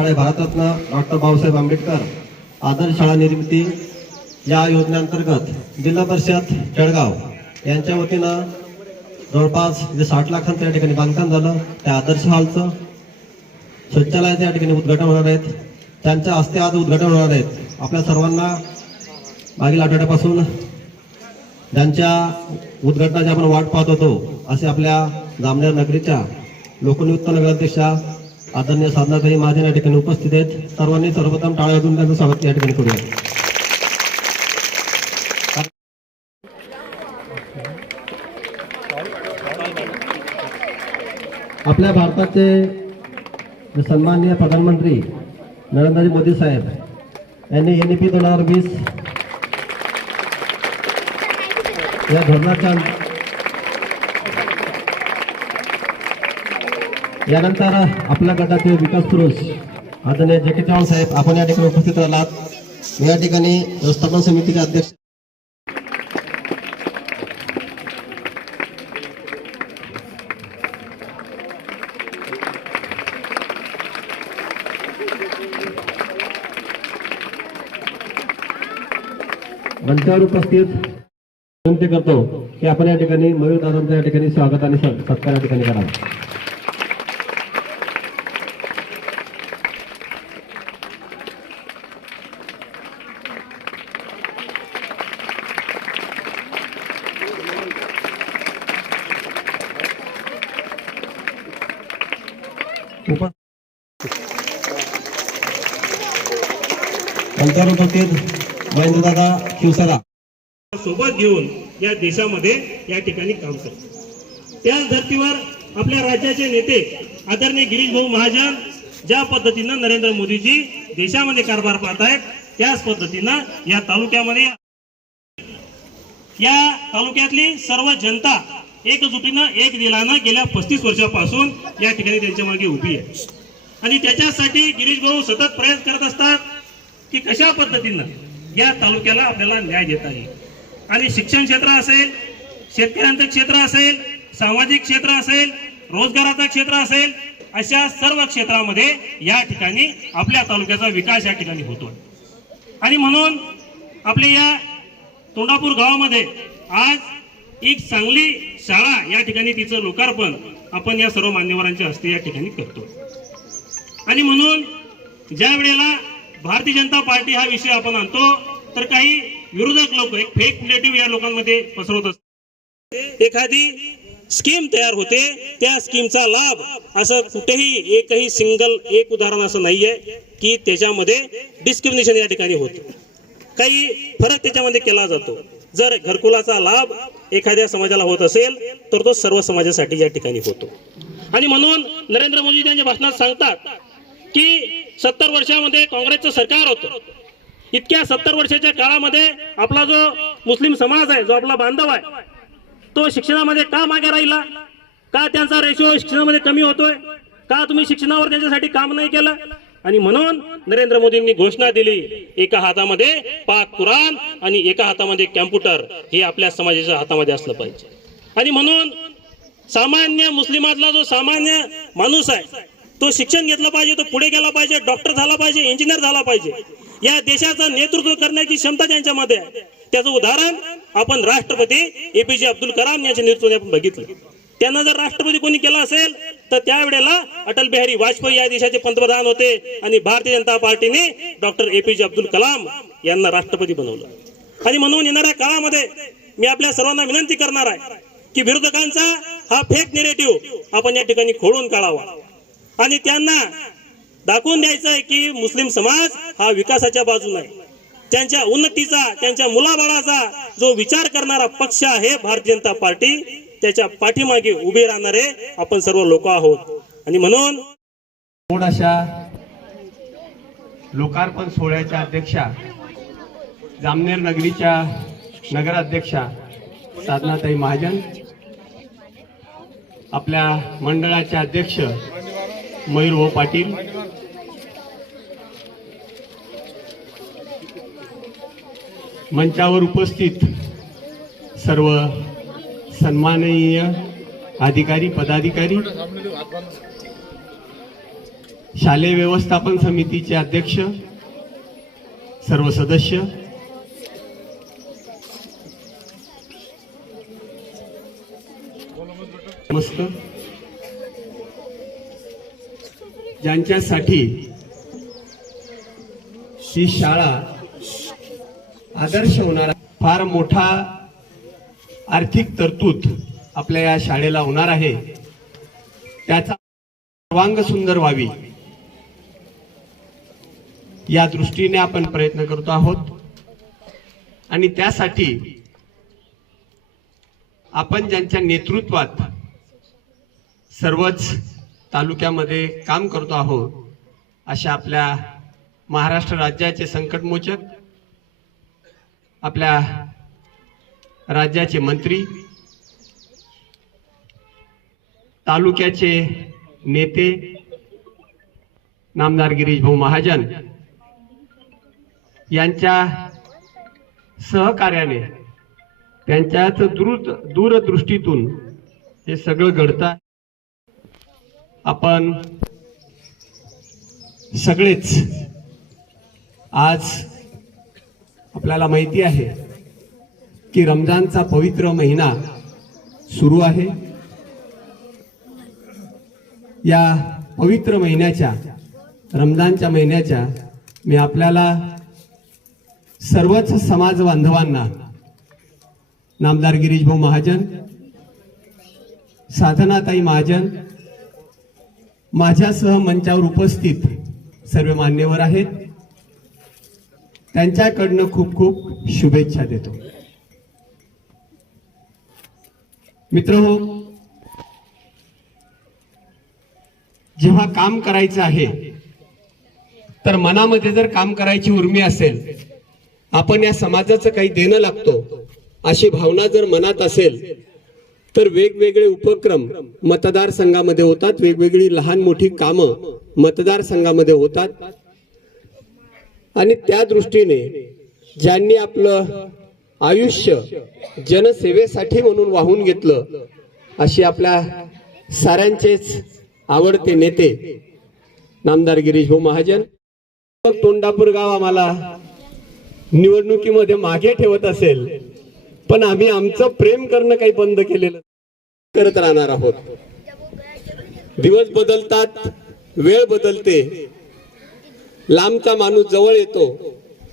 शाळा भारतरत्न डॉक्टर बाबासाहेब आंबेडकर आदर्श शाळा निर्मिती या योजनेअंतर्गत जिल्हा परिषद जळगाव यांच्या वतीनं जवळपास 60 लाखांचं या ठिकाणी बांधकाम झालं। त्या आदर्श हॉलचं शौचालयाचं या ठिकाणी उद्घाटन होणार आहेत। त्यांच्या हस्ते आज उद्घाटन होणार आहेत। आपल्या सर्वांना मागील आठवड्यापासून ज्यांच्या उद्घाटनाची आपण वाट पाहत होतो असे आपल्या जामनेर नगरीच्या लोकनियुक्त नगराध्यक्षा आदरणीय साधनाताई महाजन या ठिकाणी उपस्थित आहेत। सर्वांनी सर्वप्रथम टाळ्या वाजवून त्यांचं स्वागत या ठिकाणी करूया। आपल्या भारताचे सन्माननीय प्रधानमंत्री नरेंद्र मोदी साहेब यांनी NEP 2020 या धोरणाच्या यानंतर आपल्या गटाचे विकास पुरुष आदरणीय जे.के. चव्हाण साहेब आपण या ठिकाणी उपस्थित राहिलात। या ठिकाणी व्यवस्थापन समितीचे अध्यक्ष मंचावर उपस्थित विनंती करतो की आपण या ठिकाणी मयूर दादांचं या ठिकाणी स्वागत आणि सत्कार या ठिकाणी करावा। मंचावर उपस्थित महेंद्रदादा शिवसारा सोबत घेऊन या देशामध्ये या ठिकाणी काम करतात। त्याच धर्तीवर आपल्या राज्याचे नेते आदरणीय गिरीश भाऊ महाजन ज्या पद्धतीनं नरेंद्र मोदीजी देशामध्ये कारभार पाहत आहेत त्याच पद्धतीनं या तालुक्यामध्ये या तालुक्यातली सर्व जनता एकजुटीनं एक दिलानं गेल्या 35 वर्षापासून या ठिकाणी त्यांच्या मागे उभी आहे। आणि त्याच्यासाठी गिरीश भाऊ सतत प्रयत्न करत असतात की कशा पद्धतीनं या तालुक्याला आपल्याला न्याय देता येईल। आणि शिक्षण क्षेत्र असेल, शेतकऱ्यांचं क्षेत्र असेल, सामाजिक क्षेत्र असेल, रोजगाराचं क्षेत्र असेल, अशा सर्व क्षेत्रामध्ये या ठिकाणी आपल्या तालुक्याचा विकास या ठिकाणी होतोय। आणि म्हणून आपल्या या तोंडापूर गावामध्ये आज एक चांगली शाळा या ठिकाणी तिचं लोकार्पण आपण या सर्व मान्यवरांच्या हस्ते या ठिकाणी करतो। आणि म्हणून ज्या वेळेला भारतीय जनता पार्टी हा विषय आपण आणतो तर काही विरोधक लोक एक फेक नेरेटिव्ह या लोकांमध्ये पसरवत असतात। एखादी स्कीम तयार होते, त्या स्कीमचा लाभ असं कुठेही एक उदाहरण असं नाहीये की त्याच्यामध्ये डिस्क्रिमिनेशन या ठिकाणी होते, काही फरक त्याच्यामध्ये केला जातो। जर घरकुलाचा लाभ एखाद्या समाजाला होत असेल तर तो सर्व समाजासाठी या ठिकाणी होतो। आणि म्हणून नरेंद्र मोदी त्यांच्या भाषणात सांगतात की 70 वर्षामध्ये काँग्रेसचं सरकार होतं। इतक्या 70 वर्षाच्या काळामध्ये आपला जो मुस्लिम समाज आहे, जो आपला बांधव आहे, तो शिक्षणामध्ये का मागे राहिला? का त्यांचा रेशो शिक्षणामध्ये कमी होतोय? का तुम्ही शिक्षणावर त्यांच्यासाठी काम नाही केलं? आणि म्हणून नरेंद्र मोदींनी घोषणा दिली, एका हातामध्ये पाक कुराण आणि एका हातामध्ये कॅम्प्युटर, हे आपल्या समाजाच्या हातामध्ये असलं पाहिजे। आणि म्हणून सामान्य मुस्लिमातला जो सामान्य माणूस आहे तो शिक्षण घेतलं पाहिजे, तो पुढे गेला पाहिजे, डॉक्टर झाला पाहिजे, इंजिनियर झाला पाहिजे। या देशाचं नेतृत्व करण्याची क्षमता त्यांच्यामध्ये आहे। त्याचं उदाहरण आपण राष्ट्रपती APJ अब्दुल कलाम यांच्या नेतृत्वाने आपण बघितलं। त्यांना जर राष्ट्रपती कोणी केला असेल तर त्यावेळेला अटल बिहारी वाजपेयी या देशाचे पंतप्रधान होते आणि भारतीय जनता पार्टीने डॉक्टर APJ अब्दुल कलाम यांना राष्ट्रपती बनवलं। आणि म्हणून येणाऱ्या काळामध्ये मी आपल्या सर्वांना विनंती करणार आहे की विरोधकांचा हा फेक नेरेटिव्ह आपण या ठिकाणी खोडून काढावा आणि त्यांना दाखवून द्यायचं आहे की मुस्लिम समाज हा विकासाच्या बाजूने आहे, त्यांच्या उन्नतीचा, त्यांच्या मुलाबाळाचा जो विचार करणारा पक्ष आहे भारतीय जनता पार्टी, त्याच्या पाठीमागे उभे राहणारे आपण सर्व लोक आहोत। आणि म्हणून थोडाशा लोकार्पण सोहळ्याच्या अध्यक्षा जामनेर नगरीच्या नगराध्यक्षा साधनाताई महाजन, आपल्या मंडळाचे अध्यक्ष मयूर पाटील, मंचावर उपस्थित सर्व सन्माननीय अधिकारी पदाधिकारी, शालेय व्यवस्थापन समितीचे अध्यक्ष, सर्व सदस्य, नमस्कार. ज्यांच्यासाठी ही शाळा आदर्श होणार, फार मोठा आर्थिक तरतूद आपल्या या शाळेला होणार आहे, त्याचा सर्वांग सुंदर व्हावी या दृष्टीने आपण प्रयत्न करतो आहोत. आणि त्यासाठी आपण ज्यांच्या नेतृत्वात सर्वच तालुक्यामध्ये काम करतो आहोत, अशा आपल्या महाराष्ट्र राज्याचे संकटमोचक, आपल्या राज्याचे मंत्री, तालुक्याचे नेते नामदार गिरीश भाऊ महाजन यांच्या सहकार्याने, त्यांच्याच दूरदृष्टीतून हे सगळं घडतं. आपण सगळेच आज आपल्याला माहिती आहे की रमजानचा पवित्र महिना सुरू आहे. या पवित्र महिन्याच्या, रमजानच्या महिन्याच्या मी आपल्याला सर्वच समाज बांधवांना, नामदार गिरीश भाऊ महाजन, साधनाताई महाजन, माझ्यासह मंचावर उपस्थित सर्व मान्यवर आहेत, त्यांच्याकडनं खूप खूप शुभेच्छा देतो. मित्रहो, जेव्हा काम करायचं आहे तर मनामध्ये जर काम करायची उर्मी असेल, आपण या समाजाचं काही देणं लागतो अशी भावना जर मनात असेल, तर वेगवेगळे उपक्रम मतदारसंघामध्ये होतात, वेगवेगळी लहान मोठी कामं मतदारसंघामध्ये होतात. आणि त्या दृष्टीने ज्यांनी आपलं आयुष्य जनसेवेसाठी म्हणून वाहून घेतलं, अशी आपल्या साऱ्यांचेच आवडते नेते नामदार गिरीश भाऊ महाजन. तोंडापूर गाव आम्हाला निवडणुकीमध्ये मागे ठेवत असेल, पण आम्ही आमचं प्रेम करणं काही बंद केलेलं करत राहणार आहोत. दिवस बदलतात, वेळ बदलते, लांबचा माणूस जवळ येतो,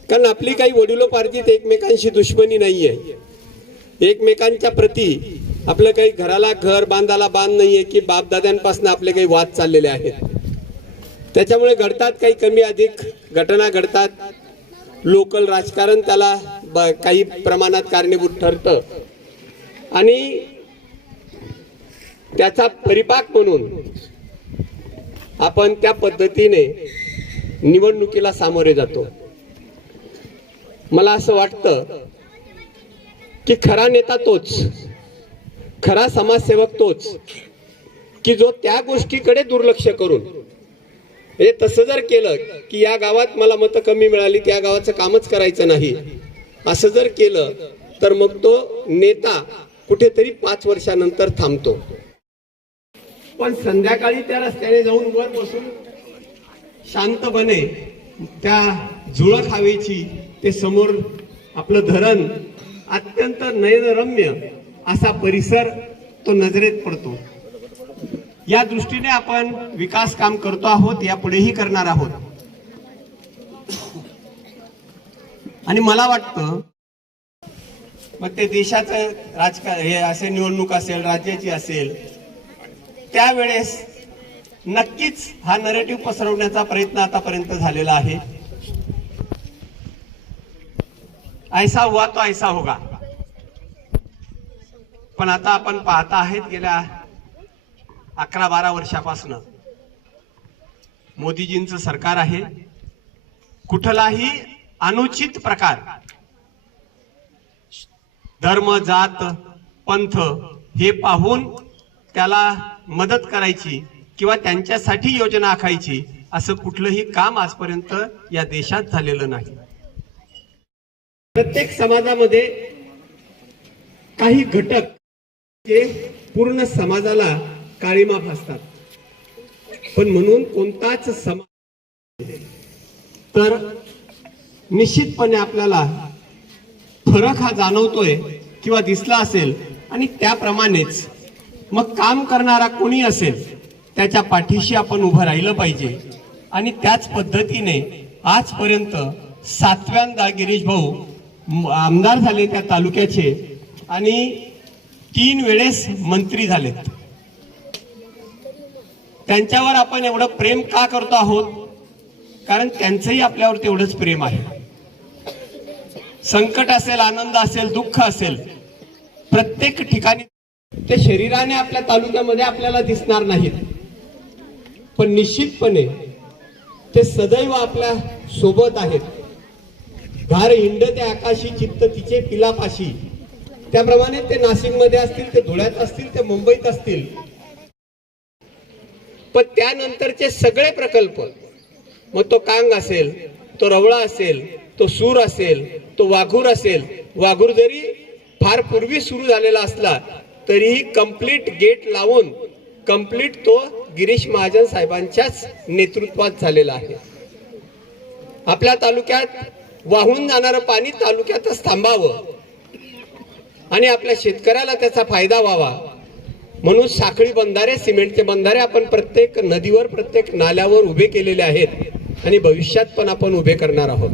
कारण आपली काही वडिलोपार्जित एकमेकांशी दुश्मनी नाहीये. एकमेकांच्या प्रती आपलं काही घराला घर बांधायला बांध नाहीये की बापदाद्यांपासून आपले काही वाद चाललेले आहेत. त्याच्यामुळे घडतात काही कमी अधिक घटना घडतात. लोकल राजकारण त्याला काही प्रमाणात कारणीभूत ठरतं आणि त्याचा परिपाक म्हणून आपण त्या पद्धतीने निवडणुकीला सामोरे जातो. मला असं वाटतं की खरा नेता तोच, खरा समाजसेवक तोच की जो त्या गोष्टीकडे दुर्लक्ष करून, म्हणजे तसं जर केलं की या गावात मला मतं कमी मिळाली, त्या गावाचं कामच करायचं नाही, असं जर केलं तर मग तो नेता कुठेतरी 5 वर्षानंतर थांबतो. पण संध्याकाळी त्या रस्त्याने जाऊन वर बसून शांतपणे त्या झुळक हवेची, ते समोर आपलं धरण, अत्यंत नयनरम्य असा परिसर तो नजरेत पडतो. या दृष्टीने आपण विकास काम करतो आहोत, यापुढेही करणार आहोत. आणि मला वाटतं मग ते देशाचं राजकारण, हे असे निवडणूक असेल, राज्याची असेल, त्यावेळेस नक्कीच हा नरेटिव्ह पसरवण्याचा प्रयत्न आतापर्यंत झालेला आहे. ऐसा हुआ तो ऐसा होगा. पण आता आपण पाहता आहेत, गेल्या 11-12 वर्षापासून मोदीजींचं सरकार आहे. कुठलाही अनुचित प्रकार, धर्म, जात, पंथ हे पाहून त्याला मदत करायची किंवा त्यांच्यासाठी योजना आखायची, असं कुठलंही काम आजपर्यंत या देशात झालेलं नाही. प्रत्येक समाजामध्ये काही घटक हे पूर्ण समाजाला काळीमा फासतात. पण म्हणून कोणताच समाज तर निश्चितपणे आपल्याला फरक हा जाणवतोय किंवा दिसला असेल. आणि त्याप्रमाणेच मग काम करणारा कोणी असेल त्याच्या पाठीशी आपण उभं राहिलं पाहिजे. आणि त्याच पद्धतीने आजपर्यंत 7व्यांदा गिरीश भाऊ आमदार झाले त्या तालुक्याचे आणि 3 वेळेस मंत्री झालेत. त्यांच्यावर आपण एवढं प्रेम का करतो आहोत? कारण त्यांचंही आपल्यावर तेवढंच प्रेम आहे. संकट असेल, आनंद असेल, दुःख असेल, प्रत्येक ठिकाणी ते शरीराने आपल्या तालुक्यामध्ये आपल्याला दिसणार नाहीत, पण निश्चितपणे ते सदैव आपल्या सोबत आहेत. घार हिंड ते आकाशी, चित्त तिचे पिलापाशी. त्याप्रमाणे ते नाशिकमध्ये असतील, ते धुळ्यात असतील, ते मुंबईत असतील, पण त्यानंतरचे सगळे प्रकल्प, मग तो कांग असेल, तो रवळा असेल, तो सूर असेल, तो वाघूर असेल. वाघूर जरी फार पूर्वी सुरू झालेला असला तरीही कंप्लीट गेट लावून कंप्लीट तो गिरीश महाजन साहेबांच्याच नेतृत्वात झालेला आहे. आपल्या तालुक्यात वाहून जाणारं पाणी तालुक्यातच थांबावं आणि आपल्या शेतकऱ्याला त्याचा फायदा व्हावा म्हणून साखळी बंधारे, सिमेंटचे बंधारे आपण प्रत्येक नदीवर, प्रत्येक नाल्यावर उभे केलेले आहेत आणि भविष्यात पण आपण उभे करणार आहोत.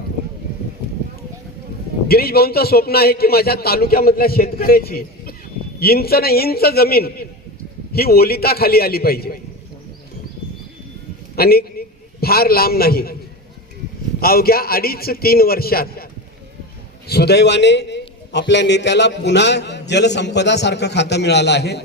गिरीश भाऊंचं स्वप्न आहे की माझ्या तालुक्यामधल्या शेतकऱ्याची इंच ना इंच जमीन ही ओलिता खाली आली पाहिजे आणि फार लांब नाही. अवघ्या 2.5-3 वर्षात सुदैवाने आपल्या नेत्याला पुन्हा जलसंपदा सारखं खातं मिळालं आहे.